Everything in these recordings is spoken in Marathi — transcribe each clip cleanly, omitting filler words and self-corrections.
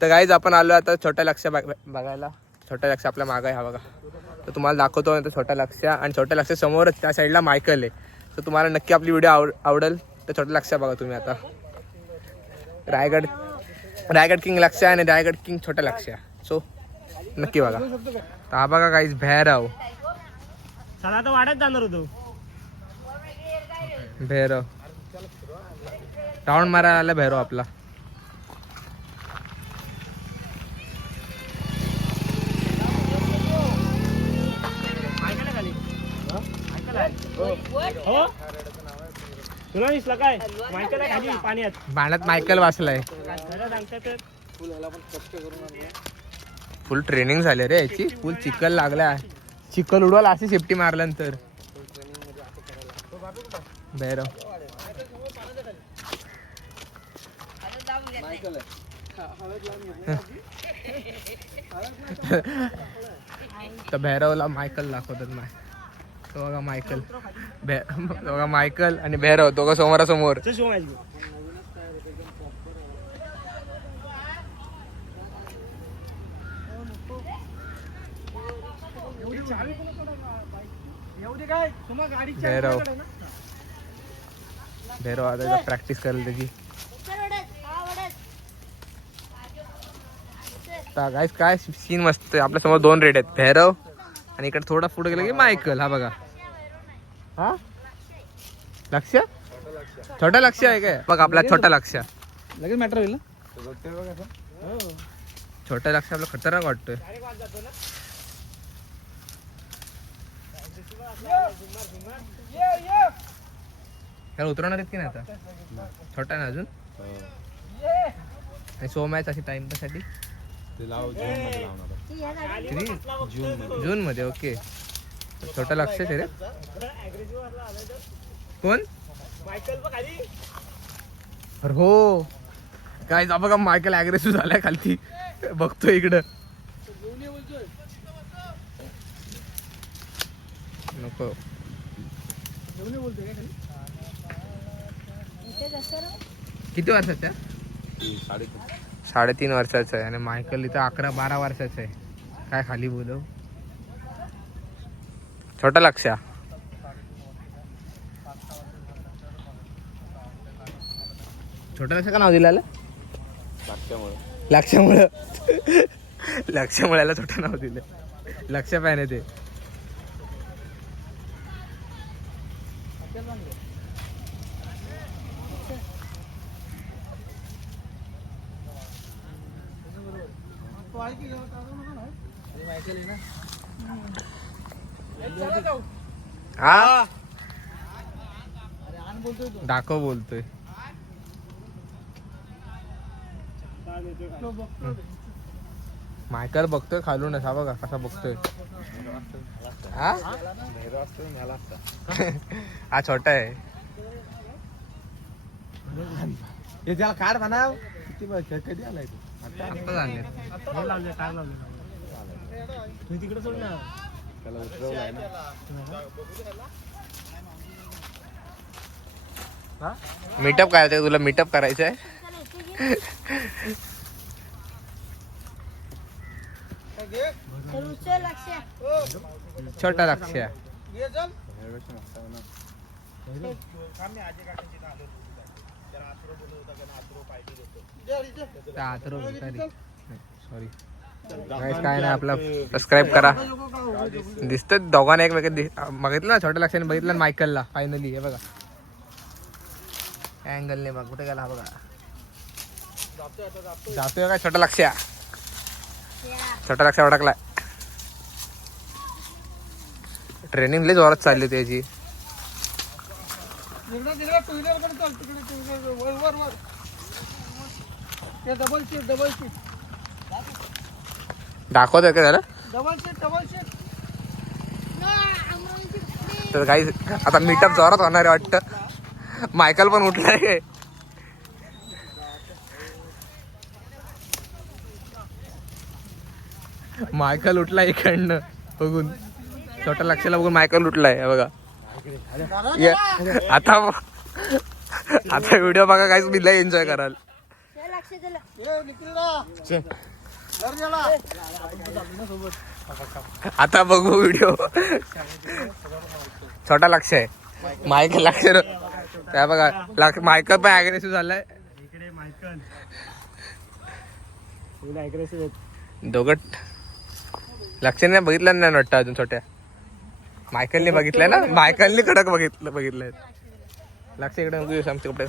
तर गाईज आपण आलो आता छोट्या लक्ष्य बघायला. छोट्या लक्ष्य आपल्या मागं आहे हा बघा. तर तुम्हाला दाखवतो ना छोट्या लक्ष्य, आणि छोट्या लक्ष्य समोरच त्या साईडला मायकल आहे. तर तुम्हाला नक्की आपली व्हिडिओ आवडेल. तर छोट्या लक्ष्य बघा तुम्ही आता. रायगड किंग लक्ष्य आणि रायगड किंग छोट्या लक्ष्य. सो नक्की बघा. तर हा बघा गाईज भैरव. चला आता वाड्यात जाणार होतो. भैरव राऊंड मारायला आला भैरव आपला. तुला दिसलं काय मायकल आहे खाली पाण्यात. पाण्यात मायकल वाचलाय. फुल ट्रेनिंग झाले रे याची. फुल चिखल लागला. चिखल उडवाल अशी सेफ्टी मारल्यानंतर. भैरव तर भैरवला मायकल दाखवतात. बघा मायकल बघा मायकल आणि भैरव दोघं समोरासमोर. भैरव भैरव आता प्रॅक्टिस करेल त्याची. गाइस काय सीन मस्त आहे. आपल्या समोर 2 रेड आहेत, भैरव आणि इकडे थोडा पुढे गेलं की मायकल. हा बघा. हा लक्ष्य छोटा लक्ष्य आहे काय. बघ आपला छोटा लक्ष्य लगेच मॅटर होईल ना. छोटा लक्ष्य आपला खतरनाक वाटतोय. त्याला उतरवणार आहेत की नाही आता. छोटा ना अजून. आणि सोमॅच अशी टाइमपाससाठी जून मध्ये. ओके छोटा लक्ष आहे रे. कोण अरे हो काय बघा मायकल ॲग्रेसिव्ह झालाय खालती. बघतोय इकडं. नको किती वर्षाचा. 3.5 वर्षाचा आहे. आणि मायकल इथं 11-12 वर्षाचा आहे. काय खाली बोलव. छोटा लक्ष्य. छोटा लक्ष्य का नाव दिलं. लक्ष्यामुळं लक्ष्यामुळे छोटं नाव दिलं. लक्ष पाहिजे ते. हा दाखव बोलतोय. मायकल बघतोय खालूनच. हा बघा कसा बघतोय. हा छोटा आहे. हे त्याला कार्ड म्हणाव. कधी आलाय तू. तिकडे सोड ना. त्याला उतरवलाय ना. मीटअप करायचंय तुला. मीटअप करायचं आहे. छोटा लक्ष्य. सॉरी काय नाही. आपला सबस्क्राईब करा. दिसतोय दोघांना एकमेक बघितलं ना. छोट्या लक्ष्याने बघितलं ना मायकलला फायनली. हे बघा अँगल नाही बघ कुठे गेला. हा बघा जातोय काय छोटा लक्ष्य. छोटा लक्ष्य अडकलाय. ट्रेनिंग लय जोरात चालली त्याची. दाखवतोय का त्याला. तर काही आता मीटअप जोरात होणार आहे वाटतं. मायकल पण उठलाय. मायकल उठला इकडनं बघून. छोटा लक्षाला बघून मायकल उठलाय बघा. आता व्हिडिओ बघा. काहीच बिल्ला एन्जॉय कराल. चल. आता बघू व्हिडिओ. छोटा लक्ष आहे. मायकल लक्ष त्या बघा मायकल पण अग्रेसिव्ह झालाय. दोघं लक्षाने बघितलं नाही वाटतं अजून. छोट्या मायकलने बघितलंय ना. मायकलने कडक बघितलंय. लक्ष इकडे आमच्या कपडे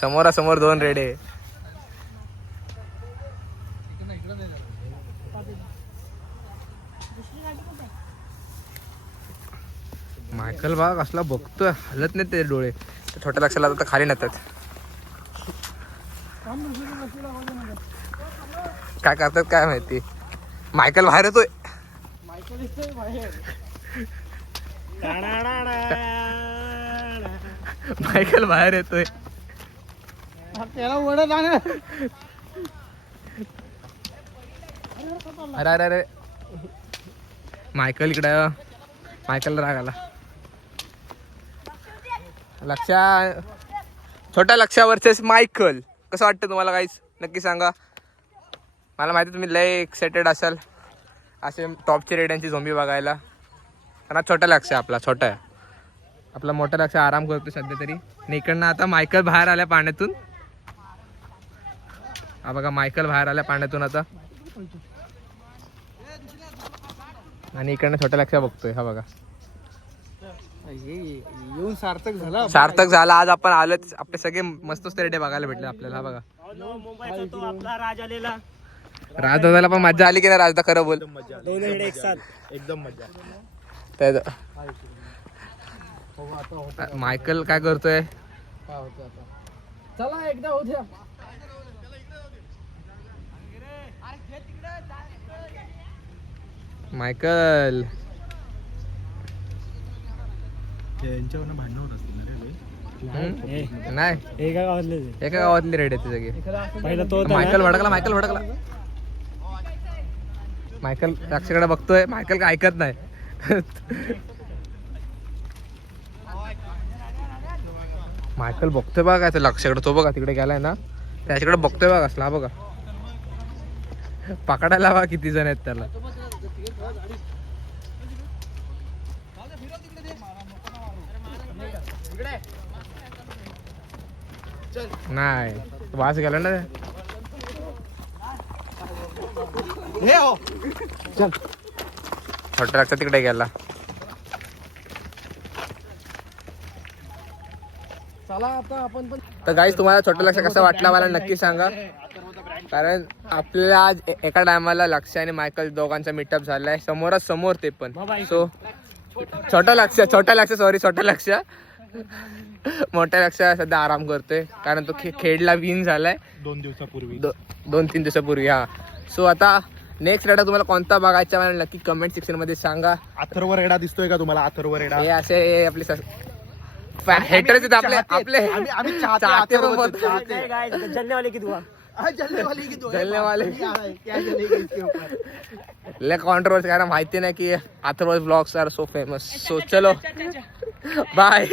समोरासमोर 2 रेडे. मायकल बाग असला बघतोय, हलत नाही ते डोळे. छोट्या लक्षाला आता खाली नेतात. काय करतात काय माहिती. मायकल बाहेर येतोय. मायकल बाहेर येतोय. अरे अरे अरे मायकल इकडे. मायकल राग आला. लक्षा छोट्या लक्षावरचेच मायकल कसं वाटतं तुम्हाला गाईस नक्की सांगा. मला माहिती तुम्ही लय एक्सायटेड असाल असे टॉपचे रेड्यांची झोंबी बघायला. कारण छोटा लक्ष आपला छोटा आहे. आपला मोठा लक्ष आराम करतो सध्या तरी. आणि इकडनं आता मायकल बाहेर आल्या पाण्यातून. हा बघा मायकल बाहेर आल्या पाण्यातून आता. आणि इकडनं छोटा लक्ष बघतोय. हा बघा येऊन सार्थक झाला. आज आपण आलोच. आपले सगळे मस्त रेडे बघायला भेटले आपल्याला. हा बघा राजदादाला पण मजा आली की नाही राजदा. खरं बोल. एकदम मजा. मायकल काय करतोय. चला एकदा होत्या. मायकल यांच्यावर भांडण होत असतील नाही. एका गावातली रेड आहे सगळे. मायकल भडकला. मायकल लक्षकडे बघतोय. मायकल काय ऐकत नाही. मायकल बघतोय बघा काय लक्षकडे. तो बघा तिकडे गेलाय ना त्याच्याकडे बघतोय बघा. असला बघा पकडायला बघा किती जण आहेत त्याला. नाही वास गेला ना. छोटा लक्ष तिकडे गेला. तर गाईस तुम्हाला छोटा लक्ष कसा वाटला मला नक्की सांगा. कारण आपल्याला आज एका टायमाला लक्ष आणि मायकल दोघांचा मीटअप झालाय समोरासमोर. ते पण सो छोटा लक्ष मोठ्या लक्ष सध्या आराम करतोय. कारण तो खेळला विन झालाय 2 दिवसापूर्वी 2-3 दिवसापूर्वी. हा सो आता नेक्स्ट रेडा तुम्हाला कोणता बघायचा मला नक्की कमेंट सेक्शन मध्ये सांगा. अथर्व रेडा दिसतोय का तुम्हाला. अथर्व रेडा हे असे आपले हेटर्स आहेत आपले. आम्ही चाहते जलने वाले लय कॉन्ट्रोवर्सी. कारण माहिती नाही की Atharva blogs are so famous. So चलो बाय.